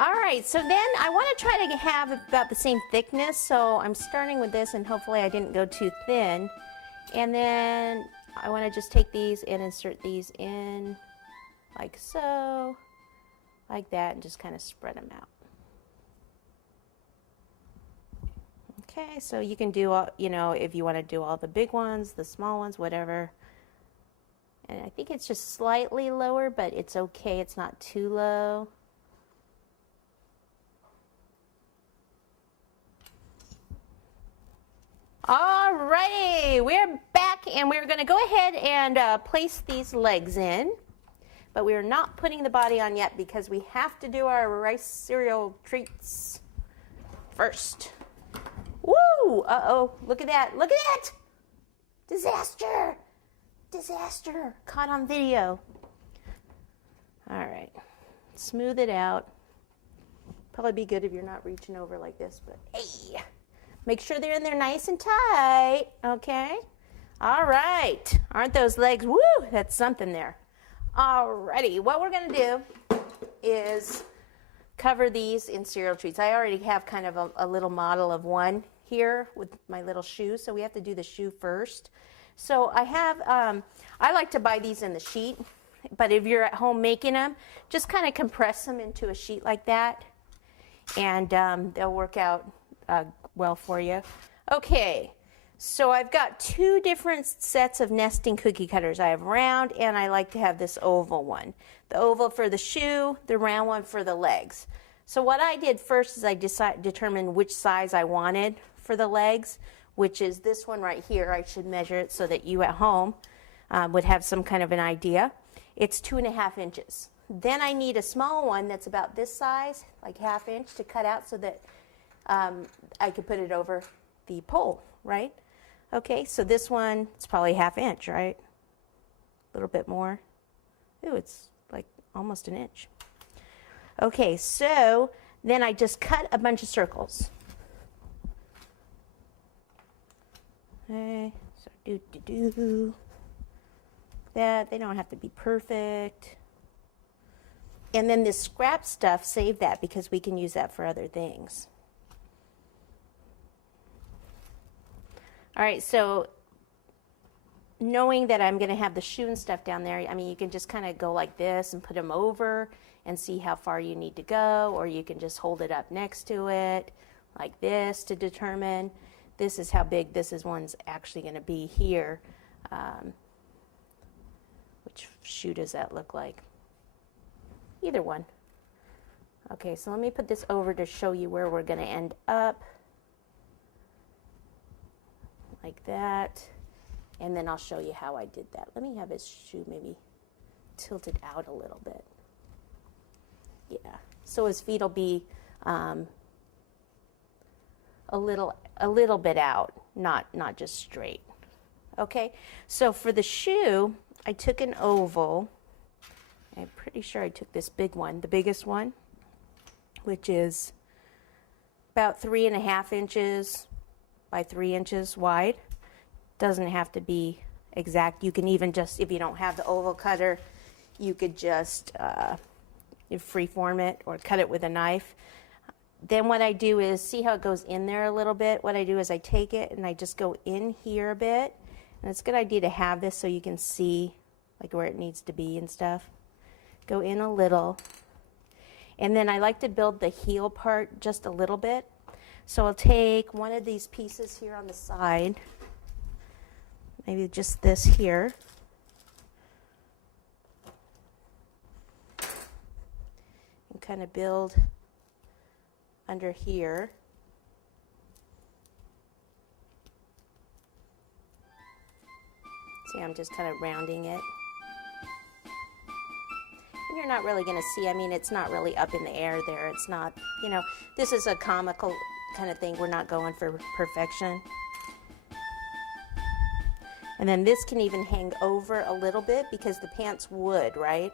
All right, so then I want to try to have about the same thickness, so I'm starting with this, and hopefully I didn't go too thin. And then I want to just take these and insert these in like so, like that, and just kind of spread them out. Okay, so you can do, if you want to do all the big ones, the small ones, whatever. And I think it's just slightly lower, but it's okay, it's not too low. Alrighty, we're back and we're going to go ahead and place these legs in, but we're not putting the body on yet because we have to do our rice cereal treats first. Woo! Uh-oh, look at that, look at that! Disaster! Disaster! Caught on video. Alright, smooth it out. Probably be good if you're not reaching over like this, but hey! Make sure they're in there nice and tight, okay? All right. Aren't those legs? Woo! That's something there. Alrighty. What we're going to do is cover these in cereal treats. I already have kind of a little model of one here with my little shoe, so we have to do the shoe first. So I have, I like to buy these in the sheet, but if you're at home making them, just kind of compress them into a sheet like that, and they'll work out well for you. Okay, so I've got two different sets of nesting cookie cutters. I have round and I like to have this oval one. The oval for the shoe, the round one for the legs. So what I did first is I determined which size I wanted for the legs, which is this one right here. I should measure it so that you at home would have some kind of an idea. It's 2.5 inches. Then I need a small one that's about this size, like 1/2 inch, to cut out so that I could put it over the pole, right? Okay, so this one, it's probably 1/2 inch, right? A little bit more. Ooh, it's like almost an inch. Okay, so then I just cut a bunch of circles. Okay, so do that. They don't have to be perfect. And then this scrap stuff, save that because we can use that for other things. All right, so knowing that I'm going to have the shoe and stuff down there, I mean, you can just kind of go like this and put them over and see how far you need to go, or you can just hold it up next to it like this to determine this is how big one's actually going to be here. Which shoe does that look like? Either one. Okay, so let me put this over to show you where we're going to end up. Like that, and then I'll show you how I did that. Let me have his shoe maybe tilted out a little bit. Yeah, so his feet will be a little bit out, not just straight. Okay, so for the shoe, I took an oval. I'm pretty sure I took this big one, the biggest one, which is about 3.5 inches by 3 inches wide. Doesn't have to be exact. You can even just, if you don't have the oval cutter, you could just freeform it or cut it with a knife. Then what I do is, see how it goes in there a little bit? What I do is I take it and I just go in here a bit. And it's a good idea to have this so you can see like where it needs to be and stuff. Go in a little. And then I like to build the heel part just a little bit. So I'll take one of these pieces here on the side, maybe just this here, and kind of build under here. See, I'm just kind of rounding it. And you're not really going to see, I mean, it's not really up in the air there. It's not, this is a comical kind of thing. We're not going for perfection. And then this can even hang over a little bit because the pants would, right?